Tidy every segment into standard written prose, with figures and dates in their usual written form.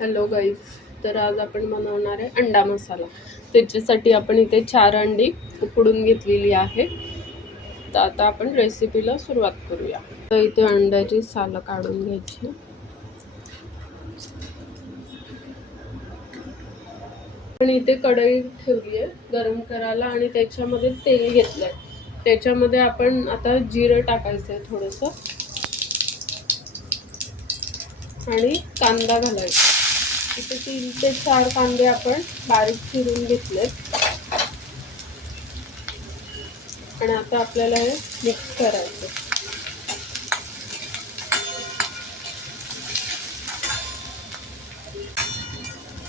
Hello guys, तर आज आपण बनवणार आहे अंडा मसाला. त्याच्यासाठी आपण इथे 4 अंडी उकडून घेतलेली आहे. तर आता आपण रेसिपीला सुरुवात करूया. तर इथे अंड्याची सालं काढून घ्यायची. आपण इथे कढई ठेवली आहे गरम करायला आणि त्याच्यामध्ये तेल घेतलंय. त्याच्यामध्ये आपण आता जिरं टाकायचं आहे थोडंसं आणि कांदा घालायचा. इथे 3 ते 4 कांदे आपण बारीक चिरून घेतलेत आणि आता आपल्याला हे मिक्स करायचं.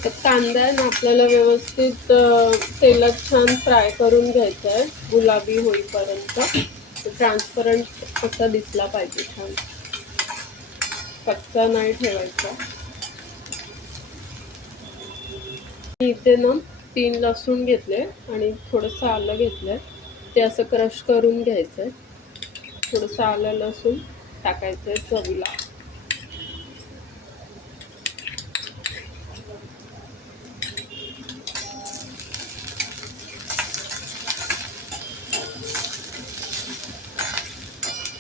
तर कांदा आहे ना आपल्याला व्यवस्थित तेलात छान फ्राय करून घ्यायचा आहे, गुलाबी होईपर्यंत. ट्रान्सपरंट असा दिसला पाहिजे, छान कच्चा नाही ठेवायचा. इथे ना 3 लसूण घेतले आणि थोडंसं आलं घेतलंय. ते असं क्रश करून घ्यायचंय. थोडंसं आलं लसूण टाकायचंय चवीला.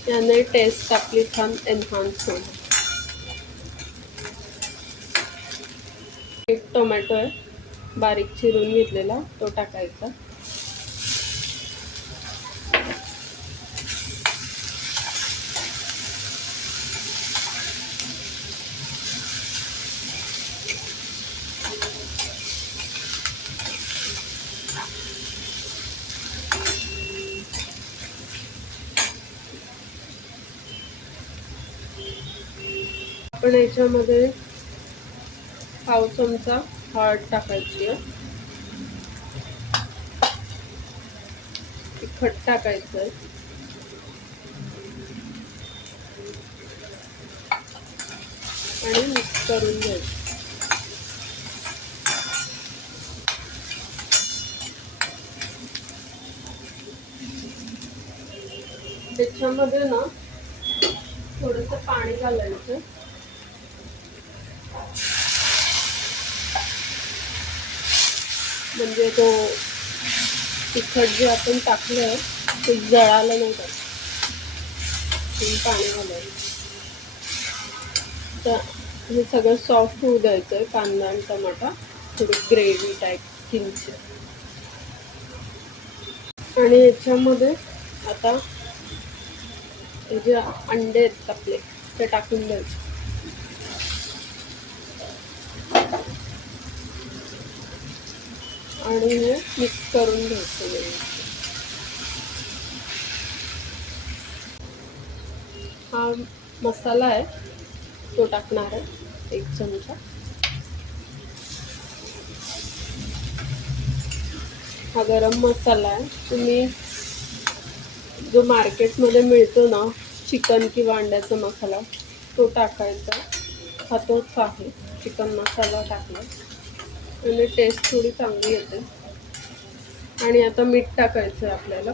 याने टेस्ट आपली छान एनहान्स होईल. एक टोमॅटो आहे बारीक चिरून घेतलेला, तो टाकायचा. आपण याच्यामध्ये पाव चमचा हळद टाकायची आहे. तिखट टाकायचं आहे आणि मिक्स करून घ्यायचं. त्याच्यामध्ये ना थोडंसं पाणी घालायचं. म्हणजे तो तिखट जे आपण टाकलंय ते जळालं नाही पाहिजे. पाणी घालायचं. तर हे सगळं सॉफ्ट होऊ द्यायचं आहे. कांदा आणि टमाटा थोडी ग्रेव्ही टाईप किंचित. आणि याच्यामध्ये आता हे जे अंडे आहेत आपले ते टाकून द्यायचे आणि हे मिक्स करून घ्यायचं. हा मसाला आहे तो टाकणार आहे 1 चमचा. हा गरम मसाला आहे. तुम्ही जो मार्केटमध्ये मिळतो ना चिकन किंवा अंड्याचा मसाला तो टाकायचा. हा तोच आहे. चिकन मसाला टाकला आणि टेस्ट थोडी चांगली येते. आणि आता मीठ टाकायचं आहे आपल्याला.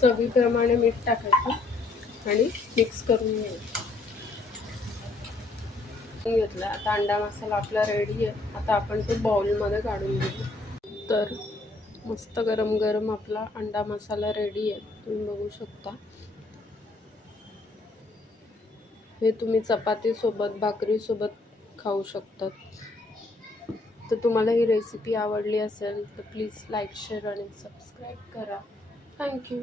चवीप्रमाणे मीठ टाकायचं आणि मिक्स करून घेतला. आता अंडा मसाला आपला रेडी आहे. आता आपण तो बाउलमध्ये काढून घेऊ. तर मस्त गरम गरम आपला अंडा मसाला रेडी आहे, तुम्ही बघू शकता. हे तुम्ही चपातीसोबत भाकरीसोबत खाऊ शकतात. तर तुम्हाला ही रेसिपी आवडली असेल तर प्लीज लाईक शेअर आणि सबस्क्राईब करा. थँक्यू.